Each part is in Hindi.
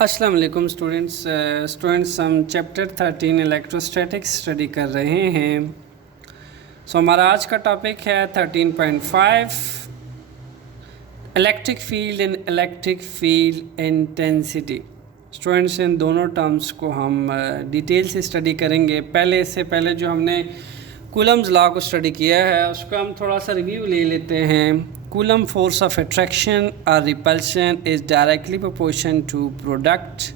अस्सलाम वालेकुम स्टूडेंट्स हम चैप्टर 13 इलेक्ट्रोस्टैटिक्स स्टडी कर रहे हैं। हमारा आज का टॉपिक है 13.5 electric field and electric field intensity. Students in दोनों टर्म्स को हम डिटेल से स्टडी करेंगे। इससे पहले जो हमने कूलम्स लॉ को स्टडी किया है उसको हम थोड़ा सा रिव्यू ले लेते हैं। Coulomb force of attraction or repulsion is directly proportional to product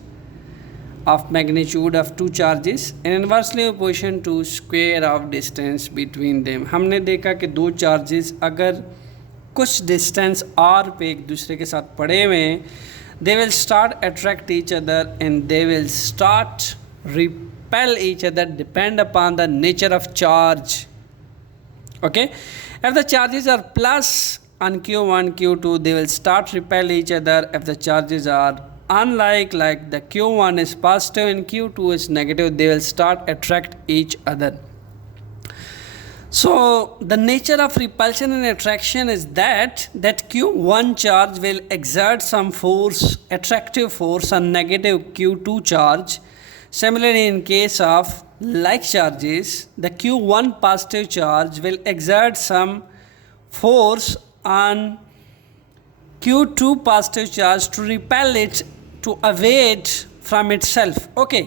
of magnitude of two charges and inversely proportional to square of distance between them। हमने देखा कि दो चार्जेस अगर कुछ डिस्टेंस r पे एक दूसरे के साथ पड़े हुए हैं, they will start attract each other and they will start repel each other depend upon the nature of charge. Okay, if the charges are plus on Q1, Q2, they will start repel each other. If the charges are unlike, like the Q1 is positive and Q2 is negative, they will start attract each other. So the nature of repulsion and attraction is that Q1 charge will exert some force, attractive force on negative Q2 charge. Similarly, in case of like charges, the Q1 positive charge will exert some force on Q2 positive charge to repel it, to evade from itself. Okay,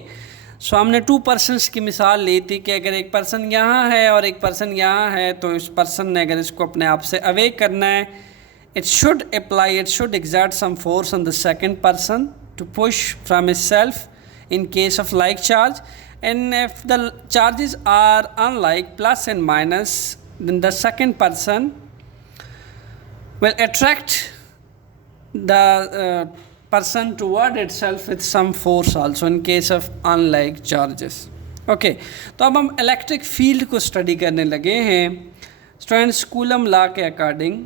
so हमने टू पर्सन्स की मिसाल ली थी कि अगर एक पर्सन यहाँ है और एक पर्सन यहाँ है तो इस पर्सन ने अगर इसको अपने आप से अवे करना है, it should exert some force on the second person to push from itself in case of like charge. And if the charges are unlike, plus and minus, then the second person will attract the person toward itself with some force also in case of unlike charges. Okay, तो अब हम इलेक्ट्रिक फील्ड को स्टडी करने लगे हैं। स्टूडेंट्स, कूलम लॉ के अकॉर्डिंग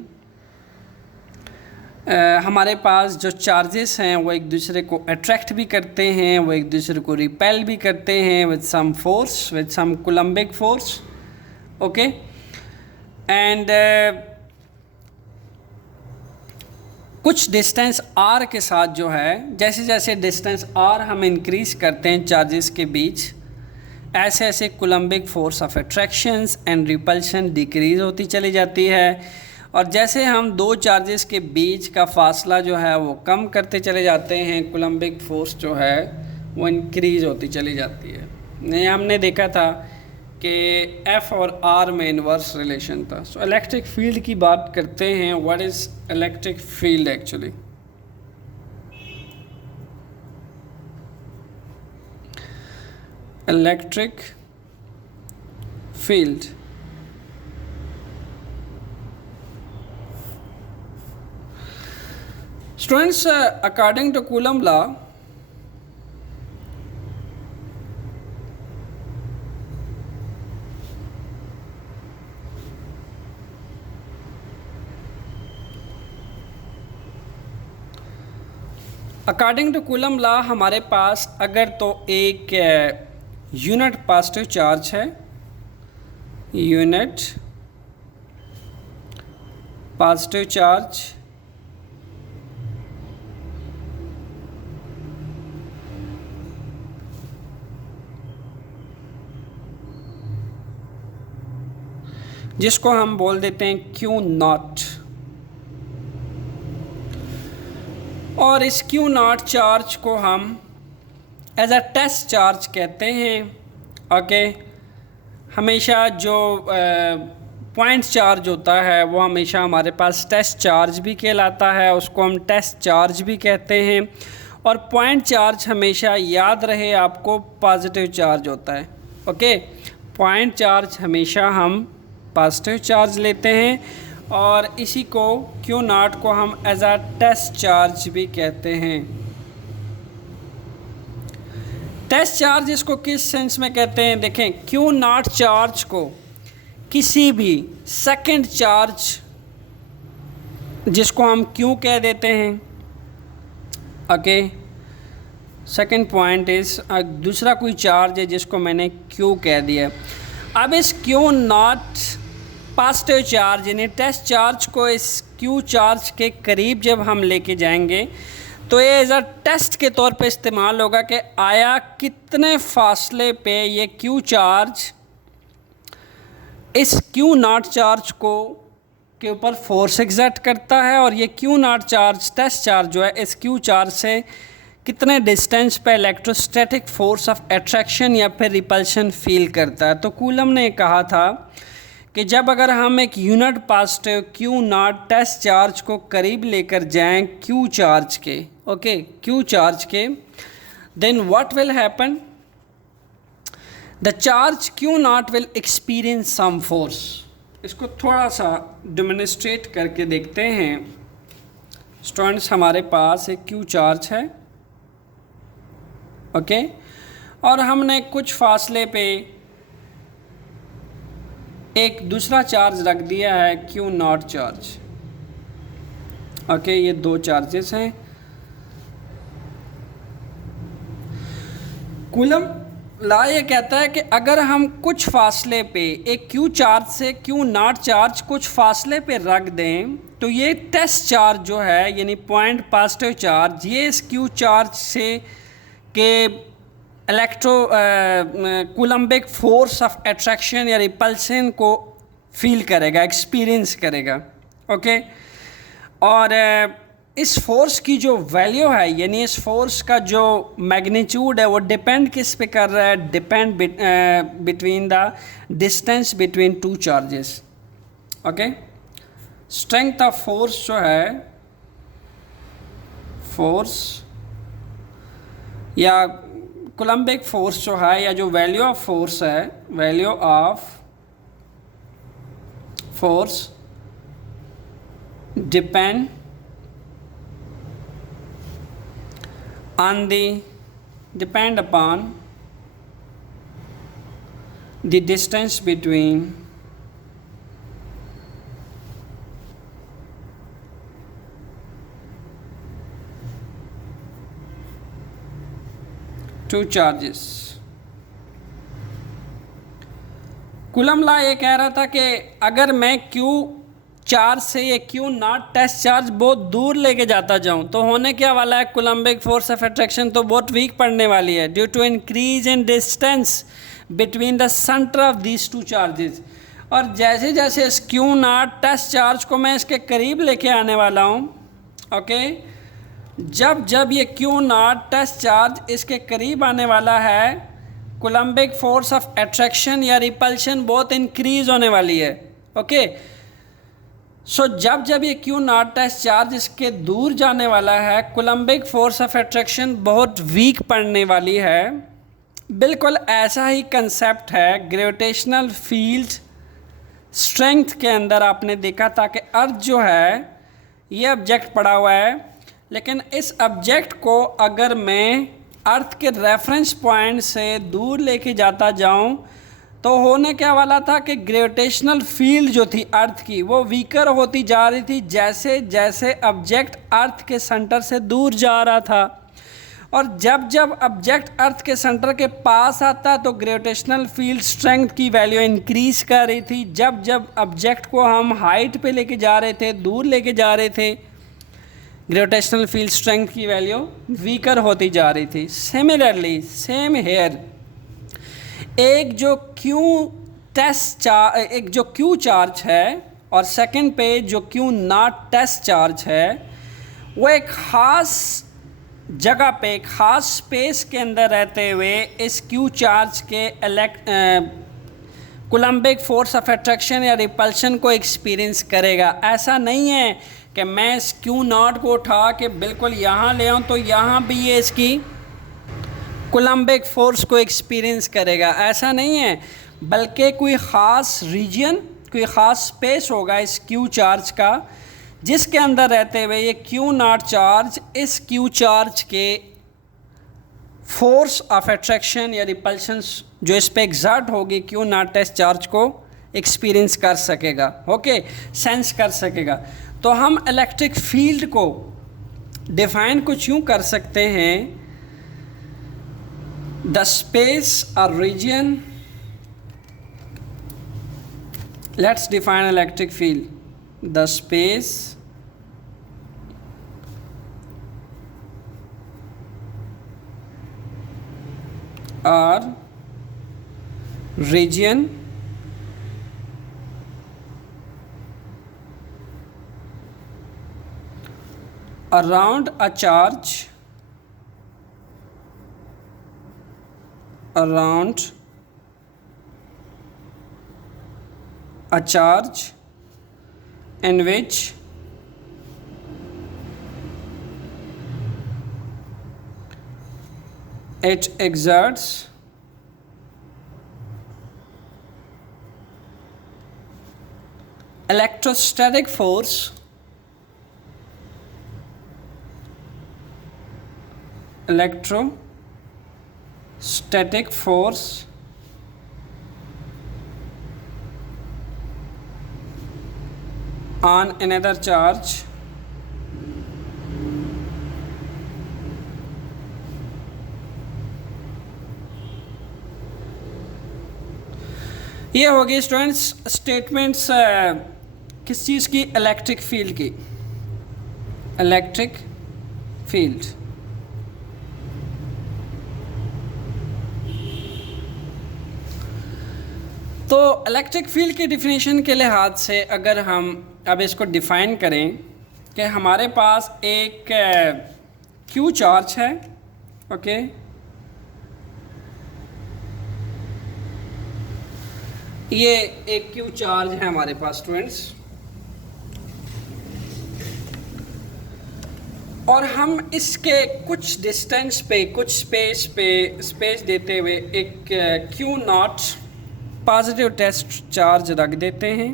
हमारे पास जो चार्जेस हैं वो एक दूसरे को अट्रैक्ट भी करते हैं, वो एक दूसरे को रिपेल भी करते हैं with some force, with some coulombic force. Okay, and कुछ डिस्टेंस r के साथ जो है, जैसे जैसे डिस्टेंस r हम इंक्रीज़ करते हैं चार्जेस के बीच, ऐसे ऐसे Coulombic force of attractions and repulsion decrease होती चली जाती है। और जैसे हम दो चार्जेस के बीच का फासला जो है वो कम करते चले जाते हैं, कूलम्बिक फोर्स जो है वो इंक्रीज़ होती चली जाती है। नहीं, हमने देखा था कि F और R में इन्वर्स रिलेशन था। सो इलेक्ट्रिक फील्ड की बात करते हैं। What is electric field actually? Electric field students, according to coulomb law, according to coulomb law हमारे पास अगर तो एक यूनिट पॉजिटिव चार्ज है, यूनिट पॉजिटिव चार्ज, जिसको हम बोल देते हैं Q0, और इस Q0 चार्ज को हम एज अ टेस्ट चार्ज कहते हैं। ओके, हमेशा जो पॉइंट चार्ज होता है वो हमेशा हमारे पास टेस्ट चार्ज भी कहलाता है, उसको हम टेस्ट चार्ज भी कहते हैं। और पॉइंट चार्ज हमेशा याद रहे आपको पॉजिटिव चार्ज होता है। ओके, पॉइंट चार्ज हमेशा हम पॉजिटिव चार्ज लेते हैं और इसी को Q0 को हम एज अ टेस्ट चार्ज भी कहते हैं। टेस्ट चार्ज इसको किस सेंस में कहते हैं? देखें, Q0 चार्ज को किसी भी सेकंड चार्ज जिसको हम Q कह देते हैं, ओके, सेकंड पॉइंट इस दूसरा कोई चार्ज है जिसको मैंने Q कह दिया। अब इस Q0 पॉजिटिव चार्ज यानी टेस्ट चार्ज को इस Q चार्ज के करीब जब हम लेके जाएंगे तो ये एज अ टेस्ट के तौर पे इस्तेमाल होगा कि आया कितने फासले पे ये क्यू चार्ज इस क्यू नॉट चार्ज को के ऊपर फोर्स एग्जर्ट करता है, और ये Q naught charge test charge जो है इस क्यू चार्ज से कितने डिस्टेंस पे इलेक्ट्रोस्टैटिक फोर्स ऑफ अट्रैक्शन या फिर रिपल्शन फील करता है। तो कूलम ने कहा था कि जब अगर हम एक unit positive Q naught test charge को करीब लेकर जाएं क्यू चार्ज के, ओके, क्यू चार्ज के, then what will happen, the charge Q naught will experience some force. इसको थोड़ा सा डेमोन्स्ट्रेट करके देखते हैं। स्टूडेंट्स, हमारे पास एक क्यू चार्ज है, ओके, और हमने कुछ फासले पे एक दूसरा चार्ज रख दिया है क्यू नॉट चार्ज, ओके, ये दो चार्जेस हैं। कूलम ला ये कहता है कि अगर हम कुछ फासले पे एक क्यू चार्ज से क्यू नॉट चार्ज कुछ फासले पे रख दें तो ये टेस्ट चार्ज जो है यानी पॉइंट पॉजिटिव चार्ज ये इस क्यू चार्ज से के कूलम्बिक फोर्स ऑफ अट्रैक्शन या रिपल्सन को फील करेगा, एक्सपीरियंस करेगा, ओके। और इस फोर्स की जो वैल्यू है यानी इस फोर्स का जो मैग्नीट्यूड है वो डिपेंड किस पे कर रहा है, depend between the distance between two charges, okay. Strength of force जो है, फोर्स या कूलम्बिक फोर्स जो है या जो वैल्यू ऑफ फोर्स है, value of force depend depend upon the distance between two charges। Coulomb law ये कह रहा था कि अगर मैं क्यू चार्ज से ये क्यू नॉट टेस्ट चार्ज बहुत दूर लेके जाता जाऊं तो होने क्या वाला है, कूलम्बिक फोर्स ऑफ अट्रैक्शन तो बहुत वीक पड़ने वाली है due to increase in distance between the centre of these two charges. और जैसे जैसे इस क्यू नॉट टेस्ट चार्ज को मैं इसके करीब लेके आने वाला हूं, ओके, जब जब ये क्यू नॉट टेस्ट चार्ज इसके करीब आने वाला है कूलम्बिक फोर्स ऑफ अट्रैक्शन या रिपल्शन बहुत इंक्रीज होने वाली है, ओके। सो जब जब ये क्यू नॉट टेस्ट चार्ज इसके दूर जाने वाला है कूलम्बिक फोर्स ऑफ अट्रैक्शन बहुत वीक पड़ने वाली है। बिल्कुल ऐसा ही कंसेप्ट है ग्रेविटेशनल फील्ड स्ट्रेंथ के अंदर। आपने देखा था कि अर्थ जो है ये ऑब्जेक्ट पड़ा हुआ है, लेकिन इस ऑब्जेक्ट को अगर मैं अर्थ के रेफरेंस पॉइंट से दूर लेके जाता जाऊं तो होने क्या वाला था कि ग्रेविटेशनल फील्ड जो थी अर्थ की वो वीकर होती जा रही थी जैसे जैसे ऑब्जेक्ट अर्थ के सेंटर से दूर जा रहा था। और जब जब ऑब्जेक्ट अर्थ के सेंटर के पास आता तो ग्रेविटेशनल फील्ड स्ट्रेंथ की वैल्यू इंक्रीज कर रही थी। जब जब ऑब्जेक्ट को हम हाइट पे लेके जा रहे थे, दूर लेके जा रहे थे, ग्रेविटेशनल फील्ड स्ट्रेंथ की वैल्यू वीकर होती जा रही थी। सिमिलरली सेम हेयर एक जो क्यू चार्ज है और सेकंड पे जो क्यू नॉट टेस्ट चार्ज है वो एक ख़ास जगह पे एक ख़ास स्पेस के अंदर रहते हुए इस क्यू चार्ज के कूलम्बिक फोर्स ऑफ अट्रैक्शन या रिपल्शन को एक्सपीरियंस करेगा। ऐसा नहीं है कि मैं इस क्यू नॉट को उठा के बिल्कुल यहाँ ले आऊँ तो यहाँ भी ये इसकी कूलम्बिक फोर्स को एक्सपीरियंस करेगा, ऐसा नहीं है। बल्कि कोई ख़ास रीजन, कोई ख़ास स्पेस होगा इस क्यू चार्ज का जिसके अंदर रहते हुए ये क्यू नॉट चार्ज इस क्यू चार्ज के फोर्स ऑफ अट्रैक्शन या रिपल्शन जो इस पे एग्जर्ट होगी क्यू नॉट टेस्ट चार्ज को एक्सपीरियंस कर सकेगा, ओके, सेंस कर सकेगा। तो हम इलेक्ट्रिक फील्ड को डिफाइन कुछ यूँ कर सकते हैं, the space or region, let's define electric field, the space or region around a charge in which it exerts electrostatic force on another charge ये होगी स्टूडेंट्स स्टेटमेंट्स किस चीज़ की, इलेक्ट्रिक फील्ड की, इलेक्ट्रिक फील्ड। तो इलेक्ट्रिक फील्ड की डिफिनेशन के लिहाज से अगर हम अब इसको डिफ़ाइन करें कि हमारे पास एक क्यू चार्ज है, ओके, ये एक क्यू चार्ज है हमारे पास स्टूडेंट्स, और हम इसके कुछ डिस्टेंस पे, कुछ स्पेस देते हुए एक Q naught positive test charge रख देते हैं,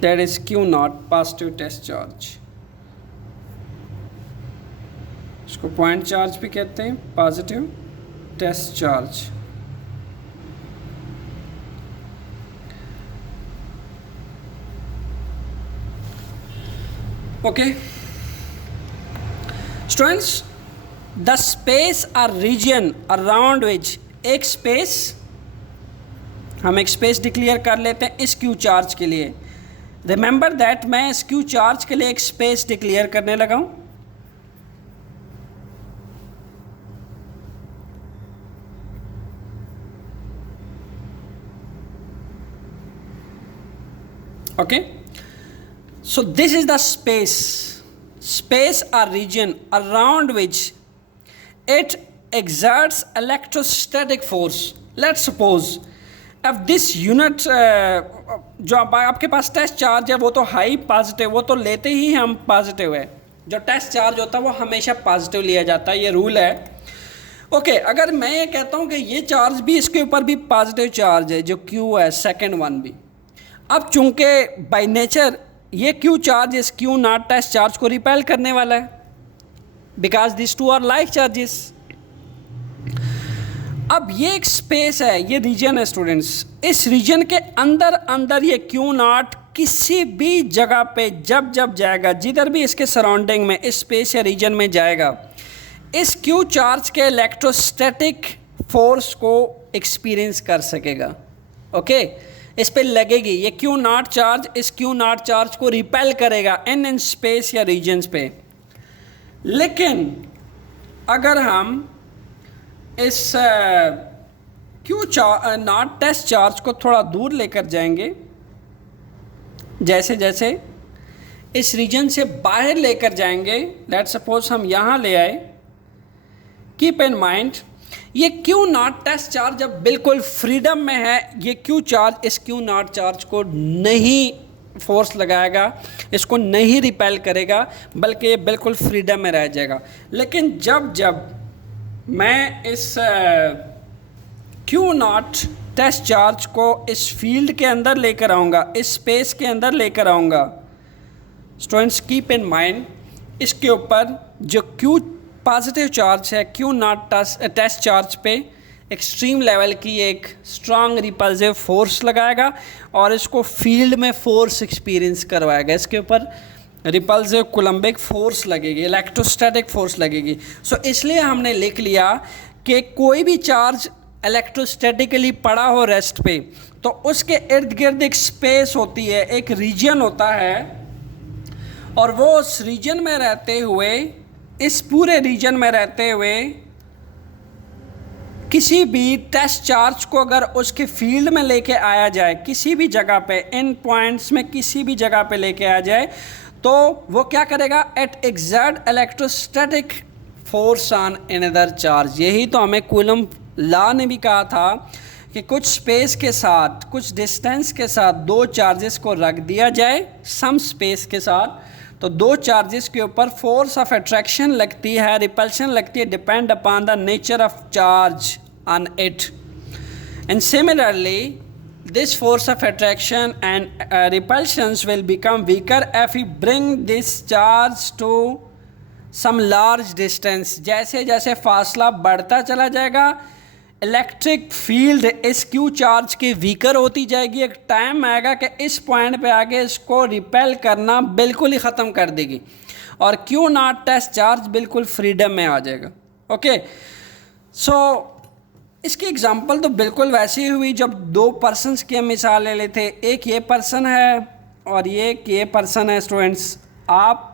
that is Q naught positive test charge. इसको पॉइंट चार्ज भी कहते हैं, positive test charge. Okay students, the space और रीजन अराउंड विच, एक स्पेस, हम एक स्पेस डिक्लेयर कर लेते हैं इस क्यू चार्ज के लिए। रिमेंबर दैट मैं इस क्यू चार्ज के लिए एक स्पेस डिक्लेयर करने लगा हूं। Okay, so this is the space or region around which it exerts electrostatic force. Let's suppose if this unit जो आपके पास टेस्ट चार्ज है वो तो हाई पॉजिटिव, वो तो लेते ही हम पॉजिटिव है, जो टेस्ट चार्ज होता है वो हमेशा पॉजिटिव लिया जाता है, ये रूल है। ओके, अगर मैं ये कहता हूँ कि ये चार्ज भी, इसके ऊपर भी पॉजिटिव चार्ज है जो क्यू है, सेकेंड वन भी। अब चूंकि बाय नेचर ये क्यू चार्ज इस क्यू नॉट टेस्ट चार्ज को रिपेल करने वाला है, because this two are like charges. अब ये एक स्पेस है, ये रीजन है स्टूडेंट्स, इस रीजन के अंदर ये क्यू नॉट किसी भी जगह पे जब जाएगा, जिधर भी इसके सराउंडिंग में इस स्पेस या रीजन में जाएगा, इस क्यू चार्ज के इलेक्ट्रोस्टैटिक फोर्स को एक्सपीरियंस कर सकेगा। ओके, इस पे लगेगी, ये क्यू नॉट चार्ज इस क्यू नॉट चार्ज को रिपेल करेगा इन स्पेस या रीजन्स पे। लेकिन अगर हम इस क्यू नॉट टेस्ट चार्ज को थोड़ा दूर लेकर जाएंगे, जैसे जैसे इस रीजन से बाहर लेकर जाएंगे, लेट्स सपोज हम यहाँ ले आए, कीप इन माइंड ये क्यू नॉट टेस्ट चार्ज जब बिल्कुल फ्रीडम में है, ये क्यू चार्ज इस क्यू नॉट चार्ज को नहीं फोर्स लगाएगा, इसको नहीं रिपेल करेगा, बल्कि ये बिल्कुल फ्रीडम में रह जाएगा। लेकिन जब मैं इस क्यू नॉट टेस्ट चार्ज को इस फील्ड के अंदर लेकर आऊँगा, इस स्पेस के अंदर लेकर आऊँगा, स्टूडेंट्स कीप इन माइंड इसके ऊपर जो क्यू पॉजिटिव चार्ज है, क्यू नॉट टेस्ट चार्ज पे एक्सट्रीम लेवल की एक स्ट्रॉन्ग रिपल्सिव फोर्स लगाएगा और इसको फील्ड में फोर्स एक्सपीरियंस करवाएगा। इसके ऊपर रिपल्सिव कोलम्बिक फोर्स लगेगी, इलेक्ट्रोस्टैटिक फोर्स लगेगी। सो इसलिए हमने लिख लिया कि कोई भी चार्ज इलेक्ट्रोस्टैटिकली पड़ा हो रेस्ट पे, तो उसके इर्द गिर्द एक स्पेस होती है, एक रीजन होता है, और वो उस रीजन में रहते हुए, इस पूरे रीजन में रहते हुए किसी भी टेस्ट चार्ज को अगर उसके फील्ड में लेके आया जाए, किसी भी जगह पे, इन पॉइंट्स में किसी भी जगह पे लेके आ जाए, तो वो क्या करेगा? At exert electrostatic force on another charge. यही तो हमें कूलम लॉ ने भी कहा था कि कुछ स्पेस के साथ, कुछ डिस्टेंस के साथ दो चार्जेस को रख दिया जाए, सम स्पेस के साथ, तो दो चार्जेस के ऊपर फोर्स ऑफ अट्रैक्शन लगती है, रिपल्शन लगती है, depend upon the nature of charge on it. And similarly this force of attraction and repulsions will become weaker if we bring this charge to some large distance। जैसे जैसे फासला बढ़ता चला जाएगा, इलेक्ट्रिक फील्ड इस क्यू चार्ज की वीकर होती जाएगी। एक टाइम आएगा कि इस पॉइंट पे आके इसको रिपेल करना बिल्कुल ही ख़त्म कर देगी और क्यू नॉट टेस्ट चार्ज बिल्कुल फ्रीडम में आ जाएगा। ओके, सो इसकी एग्जांपल तो बिल्कुल वैसी ही हुई जब दो पर्सन्स की हम मिसाल ले लेते। एक ये पर्सन है और ये पर्सन है। स्टूडेंट्स, आप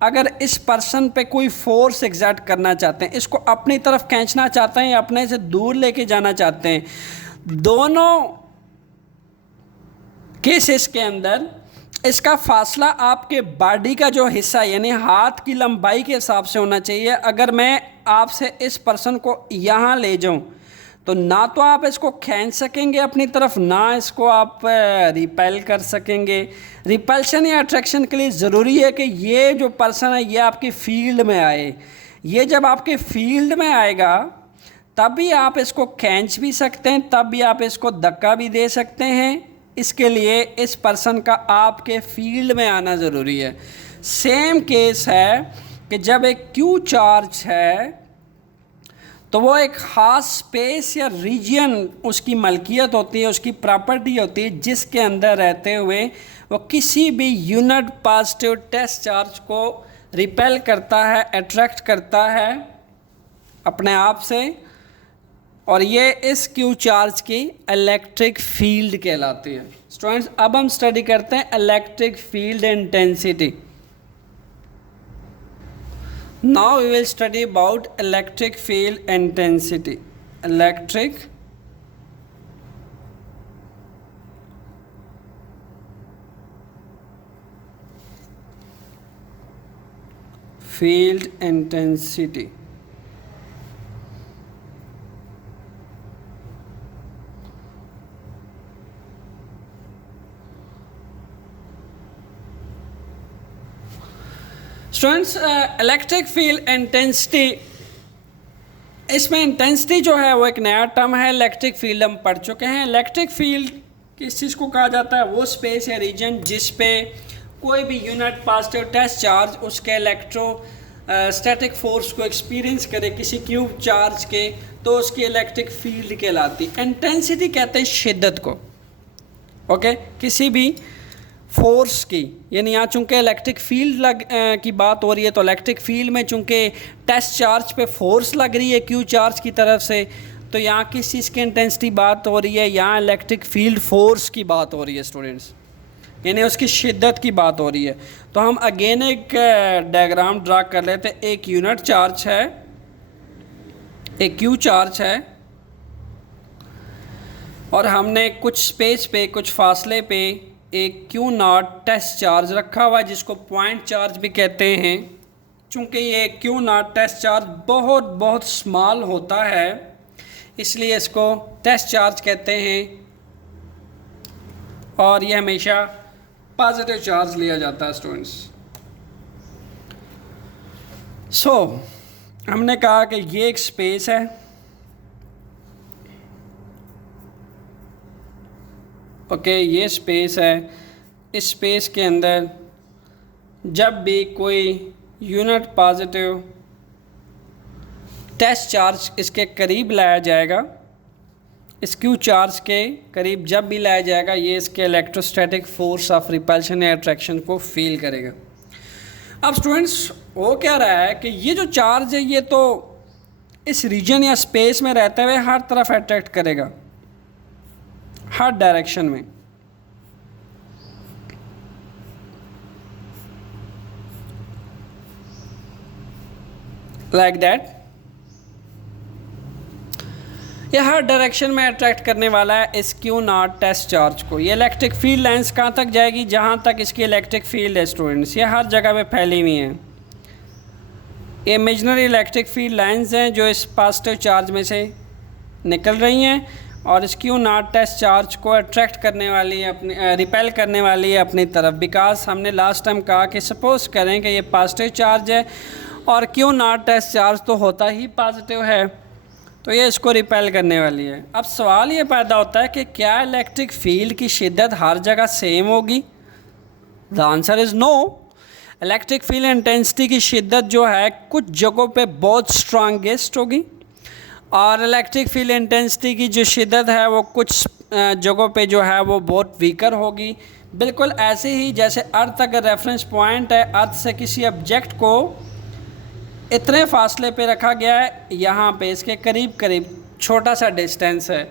अगर इस पर्सन पे कोई फोर्स एग्जर्ट करना चाहते हैं, इसको अपनी तरफ खींचना चाहते हैं या अपने से दूर लेके जाना चाहते हैं, दोनों केसेस के अंदर इसका फासला आपके बॉडी का जो हिस्सा यानी हाथ की लंबाई के हिसाब से होना चाहिए। अगर मैं आपसे इस पर्सन को यहाँ ले जाऊँ तो ना तो आप इसको खींच सकेंगे अपनी तरफ, ना इसको आप रिपेल कर सकेंगे। रिपल्शन या अट्रैक्शन के लिए ज़रूरी है कि ये जो पर्सन है ये आपकी फील्ड में आए। ये जब आपके फील्ड में आएगा तभी आप इसको खींच भी सकते हैं, तब भी आप इसको धक्का भी दे सकते हैं। इसके लिए इस पर्सन का आपके फील्ड में आना ज़रूरी है। सेम केस है कि जब एक क्यू चार्ज है तो वो एक ख़ास स्पेस या रीजन उसकी मलकियत होती है, उसकी प्रॉपर्टी होती है, जिसके अंदर रहते हुए वो किसी भी यूनिट पॉजिटिव टेस्ट चार्ज को रिपेल करता है, अट्रैक्ट करता है अपने आप से, और ये इस क्यू चार्ज की इलेक्ट्रिक फील्ड कहलाती है। स्टूडेंट्स, अब हम स्टडी करते हैं electric field intensity. Now we will study about electric field intensity. Electric field intensity. Students, electric field intensity, इसमें इंटेंसिटी जो है वो एक नया टर्म है। इलेक्ट्रिक फील्ड हम पढ़ चुके हैं। इलेक्ट्रिक फील्ड किस चीज़ को कहा जाता है? वो स्पेस या रीजन जिस पे कोई भी यूनिट पॉजिटिव टेस्ट चार्ज उसके इलेक्ट्रो स्टैटिक फोर्स को एक्सपीरियंस करे किसी क्यूब चार्ज के, तो उसकी इलेक्ट्रिक फील्ड कहलाती। इंटेंसिटी कहते हैं शिद्दत को। ओके, किसी भी फोर्स की, यानी यहाँ चूँकि इलेक्ट्रिक फील्ड की बात हो रही है, तो इलेक्ट्रिक फील्ड में चूँकि टेस्ट चार्ज पे फोर्स लग रही है क्यू चार्ज की तरफ से, तो यहाँ किस चीज़ की इंटेंसिटी बात हो रही है? यहाँ इलेक्ट्रिक फील्ड फोर्स की बात हो रही है स्टूडेंट्स, यानी उसकी शिद्दत की बात हो रही है। तो हम अगेन एक डायग्राम ड्रा कर लेते हैं। एक यूनिट चार्ज है, एक क्यू चार्ज है, और हमने कुछ स्पेस पे, कुछ फासले पे एक क्यू नॉट टेस्ट चार्ज रखा हुआ है जिसको पॉइंट चार्ज भी कहते हैं। चूँकि ये क्यू नॉट टेस्ट चार्ज बहुत बहुत स्मॉल होता है, इसलिए इसको टेस्ट चार्ज कहते हैं, और ये हमेशा पॉजिटिव चार्ज लिया जाता है स्टूडेंट्स। सो हमने कहा कि ये एक स्पेस है, ओके, ये स्पेस है। इस स्पेस के अंदर जब भी कोई यूनिट पॉजिटिव टेस्ट चार्ज इसके करीब लाया जाएगा, इस क्यू चार्ज के करीब जब भी लाया जाएगा, ये इसके इलेक्ट्रोस्टैटिक फोर्स ऑफ रिपल्शन या अट्रैक्शन को फील करेगा। अब स्टूडेंट्स, वो क्या रहा है कि ये जो चार्ज है ये तो इस रीजन या स्पेस में रहते हुए हर तरफ अट्रैक्ट करेगा, हर डायरेक्शन में। Like that. ये हर डायरेक्शन में अट्रैक्ट करने वाला है इस क्यू नॉट टेस्ट चार्ज को। ये इलेक्ट्रिक फील्ड लाइंस कहाँ तक जाएगी, जहाँ तक इसकी इलेक्ट्रिक फील्ड है स्टूडेंट्स, ये हर जगह पे फैली हुई हैं। ये इमेजिनरी इलेक्ट्रिक फील्ड लाइंस हैं जो इस पॉजिटिव चार्ज में से निकल रही हैं और इस क्यू नॉट टेस्ट चार्ज को अट्रैक्ट करने वाली है, अपनी रिपेल करने वाली है अपनी तरफ। बिकॉज हमने लास्ट टाइम कहा कि सपोज करें कि ये पॉजिटिव चार्ज है और क्यू नॉट टेस्ट चार्ज तो होता ही पॉजिटिव है, तो ये इसको रिपेल करने वाली है। अब सवाल ये पैदा होता है कि क्या इलेक्ट्रिक फील्ड की शिद्दत हर जगह सेम होगी? The answer is no. Electric field intensity की शिद्दत जो है कुछ जगहों पे बहुत स्ट्रॉन्गेस्ट होगी और इलेक्ट्रिक फील्ड इंटेंसिटी की जो शिद्दत है वो कुछ जगहों पे जो है वो बहुत वीकर होगी। बिल्कुल ऐसे ही जैसे अर्थ अगर रेफरेंस पॉइंट है, अर्थ से किसी ऑब्जेक्ट को इतने फासले पे रखा गया है, यहाँ पे इसके करीब करीब छोटा सा डिस्टेंस है,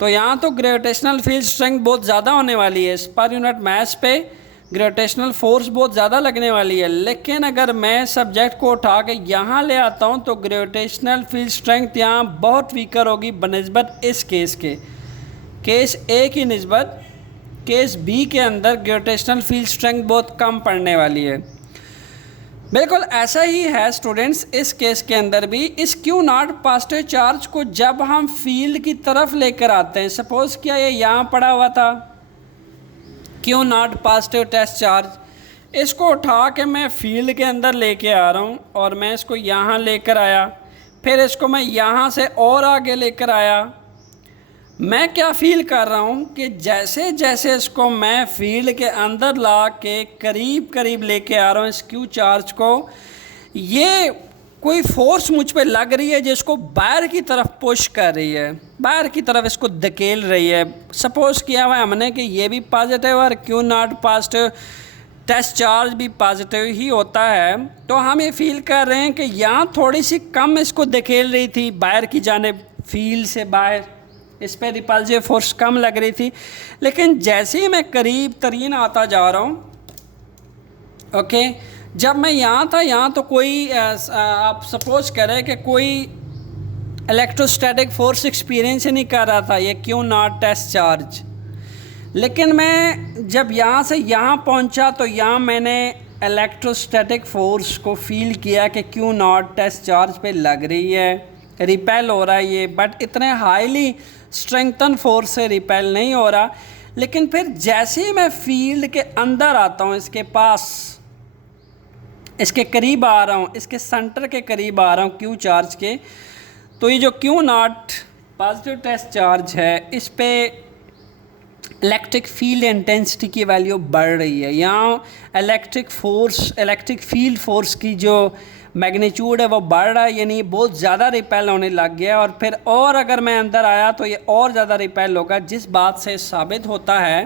तो यहाँ तो ग्रेविटेशनल फील्ड स्ट्रेंथ बहुत ज़्यादा होने वाली है, इस पर यूनिट मास पे ग्रेविटेशनल फोर्स बहुत ज़्यादा लगने वाली है। लेकिन अगर मैं सब्जेक्ट को उठा के यहाँ ले आता हूँ तो ग्रेविटेशनल फील्ड स्ट्रेंथ यहाँ बहुत वीकर होगी बनिस्बत इस केस के। केस ए की निस्बत केस बी के अंदर ग्रेविटेशनल फील्ड स्ट्रेंथ बहुत कम पड़ने वाली है। बिल्कुल ऐसा ही है स्टूडेंट्स इस केस के अंदर भी। इस क्यू नॉट पॉजिटिव चार्ज को जब हम फील्ड की तरफ लेकर आते हैं, सपोज किया ये यहाँ पड़ा हुआ था Q naught positive test charge, इसको उठा के मैं फील्ड के अंदर लेके आ रहा हूँ और मैं इसको यहाँ लेकर आया, फिर इसको मैं यहाँ से और आगे लेकर आया। मैं क्या फील कर रहा हूँ कि जैसे जैसे इसको मैं फील्ड के अंदर ला के करीब करीब लेके आ रहा हूँ इस क्यू चार्ज को, ये कोई फोर्स मुझ पे लग रही है जिसको बाहर की तरफ पुश कर रही है, बाहर की तरफ इसको धकेल रही है। सपोज किया हुआ हमने कि ये भी पॉजिटिव और Q naught positive test charge भी पॉजिटिव ही होता है, तो हम ये फील कर रहे हैं कि यहाँ थोड़ी सी कम इसको धकेल रही थी बाहर की जानिब, फील्ड से बाहर इस पर रिपल्सिव फोर्स कम लग रही थी। लेकिन जैसे ही मैं करीब तरीन आता जा रहा हूँ, ओके, जब मैं यहाँ था यहाँ तो कोई आप सपोज करें कि कोई इलेक्ट्रोस्टैटिक फोर्स एक्सपीरियंस ही नहीं कर रहा था ये क्यू नॉट टेस्ट चार्ज। लेकिन मैं जब यहाँ से यहाँ पहुँचा तो यहाँ मैंने इलेक्ट्रोस्टैटिक फोर्स को फील किया कि क्यू नॉट टेस्ट चार्ज पे लग रही है, रिपेल हो रहा है ये, बट इतने हाईली स्ट्रेंथन फोर्स से रिपेल नहीं हो रहा। लेकिन फिर जैसे ही मैं फील्ड के अंदर आता हूँ, इसके पास, इसके करीब आ रहा हूँ, इसके सेंटर के करीब आ रहा हूँ क्यू चार्ज के, तो ये जो Q naught positive test charge है इस पे इलेक्ट्रिक फील्ड इंटेंसिटी की वैल्यू बढ़ रही है। यहाँ electric force, electric field force की जो मैग्नीट्यूड है वो बढ़ रहा है, यानी बहुत ज़्यादा रिपेल होने लग गया। और फिर और अगर मैं अंदर आया तो ये और ज़्यादा रिपेल होगा, जिस बात से साबित होता है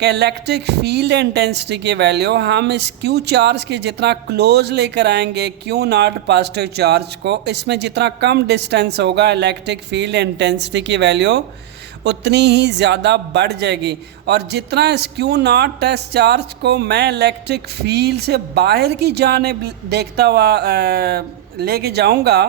कि इलेक्ट्रिक फील्ड इंटेंसिटी की वैल्यू हम इस क्यू चार्ज के जितना क्लोज लेकर आएंगे क्यू नॉट पॉजिटिव चार्ज को, इसमें जितना कम डिस्टेंस होगा इलेक्ट्रिक फील्ड इंटेंसिटी की वैल्यू उतनी ही ज़्यादा बढ़ जाएगी। और जितना इस क्यू नॉट टेस्ट चार्ज को मैं इलेक्ट्रिक फील्ड से बाहर की जानिब देखता हुआ लेके जाऊंगा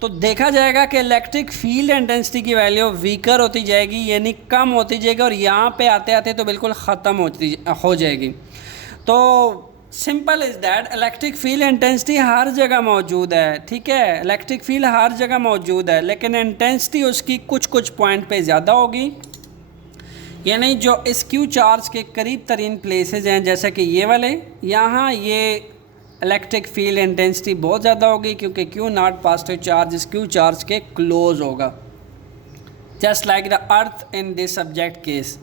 तो देखा जाएगा कि इलेक्ट्रिक फील्ड इंटेंसिटी की वैल्यू वीकर होती जाएगी, यानी कम होती जाएगी, और यहाँ पे आते आते तो बिल्कुल ख़त्म हो जाएगी। तो simple is that electric field intensity हर जगह मौजूद है, ठीक है, इलेक्ट्रिक फील्ड हर जगह मौजूद है, लेकिन इंटेंसिटी उसकी कुछ कुछ पॉइंट पे ज़्यादा होगी। यानी जो इस क्यू चार्ज के करीब तरीन प्लेसेस हैं जैसे कि ये वाले, यहाँ ये इलेक्ट्रिक फील्ड इंटेंसिटी बहुत ज़्यादा होगी क्योंकि क्यू नॉट पॉजिटिव चार्ज इस क्यू चार्ज के क्लोज होगा। Just like the earth in this subject case,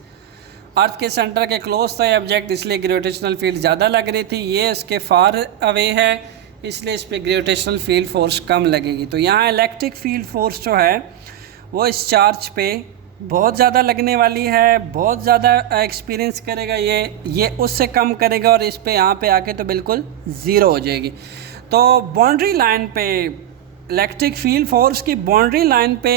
earth के सेंटर के क्लोज था ये ऑब्जेक्ट, इसलिए ग्रेविटेशनल फील्ड ज़्यादा लग रही थी। ये इसके फार अवे है इसलिए इस पर ग्रेविटेशनल फील्ड फोर्स कम लगेगी। तो यहाँ इलेक्ट्रिक फील्ड फोर्स जो है वो इस चार्ज पे बहुत ज़्यादा लगने वाली है, बहुत ज़्यादा एक्सपीरियंस करेगा, ये उससे कम करेगा और इस पे यहाँ पे आके तो बिल्कुल ज़ीरो हो जाएगी। तो बाउंड्री लाइन पे इलेक्ट्रिक फील्ड फोर्स की बाउंड्री लाइन पे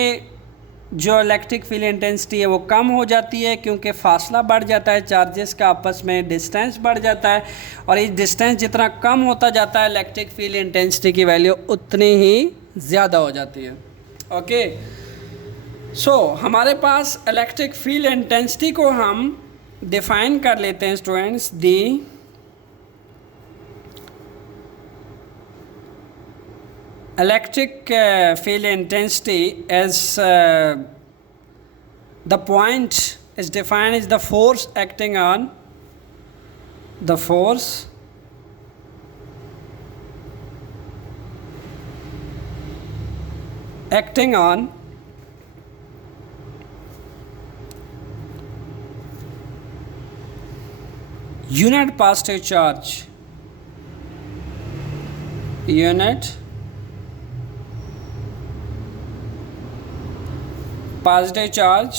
जो इलेक्ट्रिक फील्ड इंटेंसिटी है वो कम हो जाती है क्योंकि फासला बढ़ जाता है चार्जेस का आपस में, डिस्टेंस बढ़ जाता है, और इस डिस्टेंस जितना कम होता जाता है इलेक्ट्रिक फील्ड इंटेंसिटी की वैल्यू उतनी ही ज़्यादा हो जाती है। ओके, हमारे पास इलेक्ट्रिक फील्ड इंटेंसिटी को हम डिफाइन कर लेते हैं students, the electric field intensity as the point is defined as the force acting on the force acting on unit positive charge, unit positive charge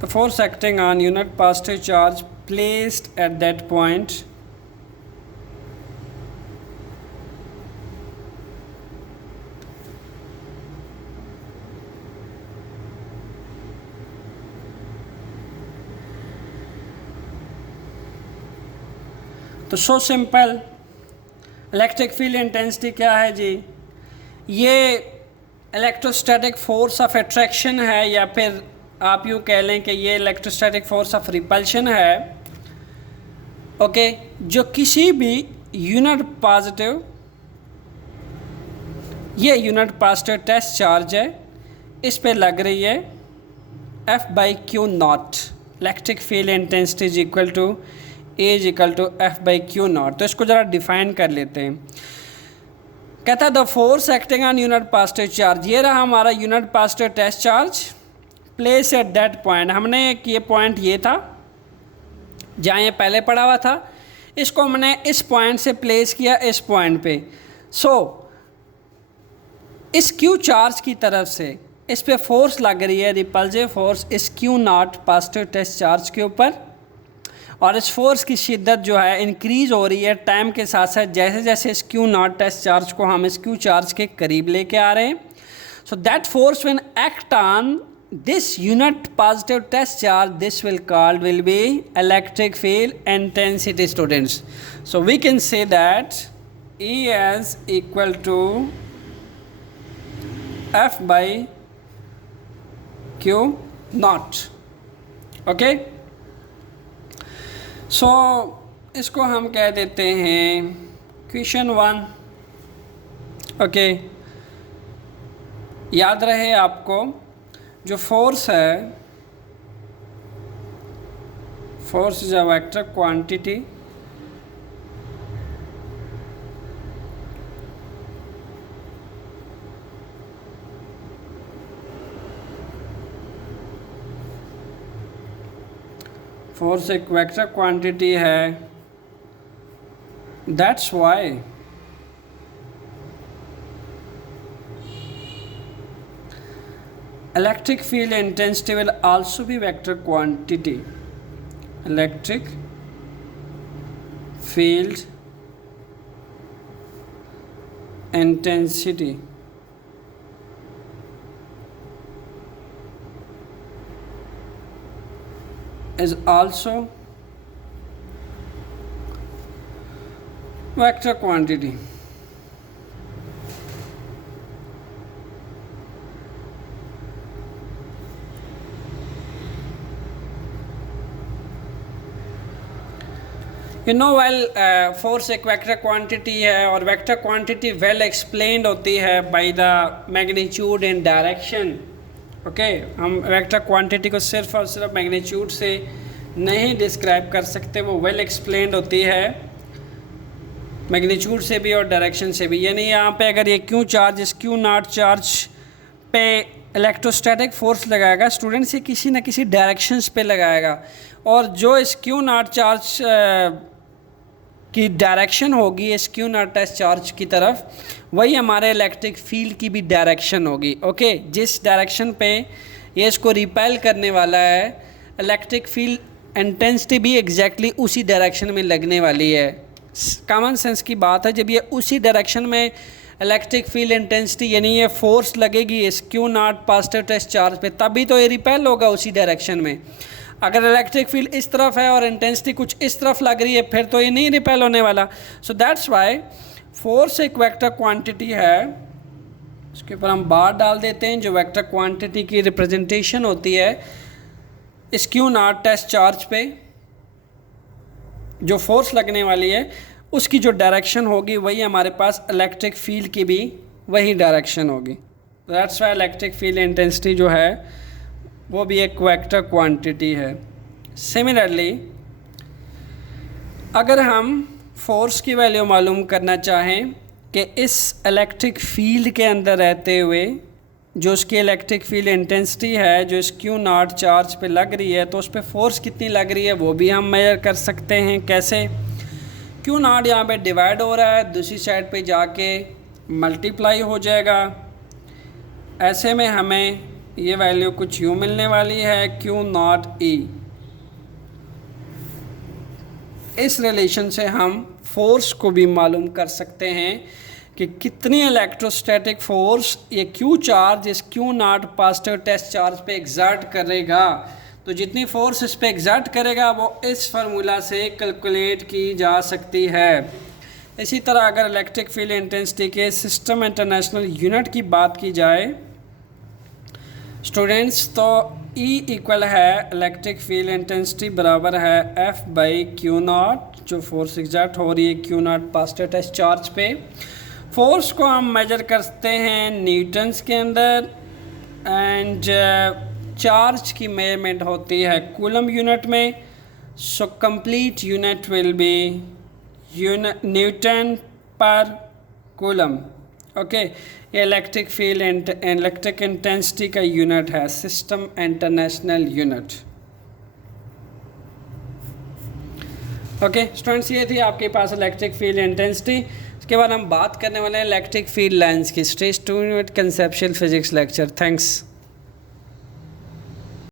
the force acting on unit positive charge placed at that point तो so simple electric field intensity क्या है जी, ये इलेक्ट्रोस्टैटिक फोर्स ऑफ अट्रैक्शन है, या फिर आप यूँ कह लें कि ये इलेक्ट्रोस्टैटिक फोर्स ऑफ रिपल्शन है। ओके, जो किसी भी यूनिट पॉजिटिव, ये यूनिट पॉजिटिव टेस्ट चार्ज है, इस पे लग रही है F/Q0। Electric field intensity is equal to F/Q0। तो इसको ज़रा डिफाइन कर लेते हैं। कहता है the force acting on unit positive charge, ये रहा हमारा unit positive test charge, place at that point. हमने ये पॉइंट ये था जहाँ ये पहले पड़ा हुआ था, इसको हमने इस पॉइंट से प्लेस किया इस पॉइंट पे। इस Q चार्ज की तरफ से इस पे फोर्स लग रही है, रिपल्सिव फोर्स, इस Q0 पॉजिटिव टेस्ट चार्ज के ऊपर, और इस फोर्स की शिद्दत जो है इंक्रीज़ हो रही है टाइम के साथ साथ, जैसे जैसे इस Q0 टेस्ट चार्ज को हम इस Q चार्ज के करीब लेके आ रहे हैं। So that force when act on this unit positive test charge, this will be electric field intensity, students. So we can say that E is equal to F/Q0। Okay, इसको हम कह देते हैं क्वेश्चन 1। ओके, याद रहे आपको जो फोर्स है, force is a vector quantity, force एक वेक्टर क्वांटिटी है। That's why electric field intensity will also be vector quantity. Electric field intensity is also vector quantity. Well force एक वेक्टर क्वांटिटी है, और वेक्टर क्वांटिटी वेल एक्सप्लेन्ड होती है by the magnitude and direction. Okay, हम वेक्टर क्वांटिटी को सिर्फ और सिर्फ मैग्नीट्यूड से नहीं डिस्क्राइब कर सकते, वो वेल एक्सप्लेन्ड होती है मैग्नीट्यूड से भी और डायरेक्शन से भी। यानी यहाँ पे अगर ये क्यू चार्ज इस Q0 चार्ज पे इलेक्ट्रोस्टैटिक फोर्स लगाएगा, स्टूडेंट से किसी न किसी डायरेक्शंस पे लगाएगा, और जो इस Q0 चार्ज की डायरेक्शन होगी इस Q0 टेस्ट चार्ज की तरफ, वही हमारे इलेक्ट्रिक फील्ड की भी डायरेक्शन होगी। ओके, जिस डायरेक्शन पे ये इसको रिपेल करने वाला है, इलेक्ट्रिक फील्ड इंटेंसिटी भी एग्जैक्टली उसी डायरेक्शन में लगने वाली है। कॉमन सेंस की बात है, जब ये उसी डायरेक्शन में इलेक्ट्रिक फील्ड इंटेंसिटी यानी ये फोर्स लगेगी इस Q0 पॉजिटिव टेस्ट चार्ज पे, तभी तो ये रिपेल होगा उसी डायरेक्शन में। अगर इलेक्ट्रिक फील्ड इस तरफ है और इंटेंसिटी कुछ इस तरफ लग रही है, फिर तो ये नहीं रिपेल होने वाला। सो दैट्स वाई फोर्स एक वेक्टर क्वांटिटी है, उसके ऊपर हम बार डाल देते हैं, जो वेक्टर क्वांटिटी की रिप्रेजेंटेशन होती है इस क्यू नॉट टेस्ट चार्ज पे जो फोर्स लगने वाली है उसकी जो डायरेक्शन होगी वही हमारे पास इलेक्ट्रिक फील्ड की भी वही डायरेक्शन होगी। That's why electric field intensity जो है वो भी एक वेक्टर क्वांटिटी है। सिमिलरली अगर हम फोर्स की वैल्यू मालूम करना चाहें कि इस इलेक्ट्रिक फील्ड के अंदर रहते हुए जो उसकी इलेक्ट्रिक फील्ड इंटेंसिटी है जो इस क्यू नॉट चार्ज पे लग रही है, तो उस पर फोर्स कितनी लग रही है वो भी हम मेजर कर सकते हैं। कैसे? क्यू नॉट यहाँ पे डिवाइड हो रहा है, दूसरी साइड पे जाके मल्टीप्लाई हो जाएगा। ऐसे में हमें ये वैल्यू कुछ यूँ मिलने वाली है, क्यू नॉट ई। इस रिलेशन से हम फोर्स को भी मालूम कर सकते हैं कि कितनी इलेक्ट्रोस्टैटिक फोर्स ये क्यू चार्ज इस Q naught positive test charge पे एग्जर्ट करेगा। तो जितनी फोर्स इस पे एग्जर्ट करेगा वो इस फार्मूला से कैलकुलेट की जा सकती है। इसी तरह अगर इलेक्ट्रिक फील्ड इंटेंसिटी के सिस्टम इंटरनेशनल यूनिट की बात की जाए स्टूडेंट्स, तो E इक्वल है इलेक्ट्रिक फील्ड इंटेंसिटी बराबर है F बाई क्यू नॉट, जो फोर्स एग्जर्ट हो रही है Q naught positive test charge पे। फोर्स को हम मेजर करते हैं न्यूटन्स के अंदर एंड चार्ज की मेजरमेंट होती है कूलम यूनिट में। So complete unit will be Newton पर कूलम। ओके, ये इलेक्ट्रिक फील्ड इलेक्ट्रिक इंटेंसिटी का यूनिट है, system international unit. Okay students, ये थी आपके पास इलेक्ट्रिक फील्ड इंटेंसिटी। इसके बाद हम बात करने वाले हैं इलेक्ट्रिक फील्ड लाइंस की। Stage 2 unit conceptual physics lecture. Thanks.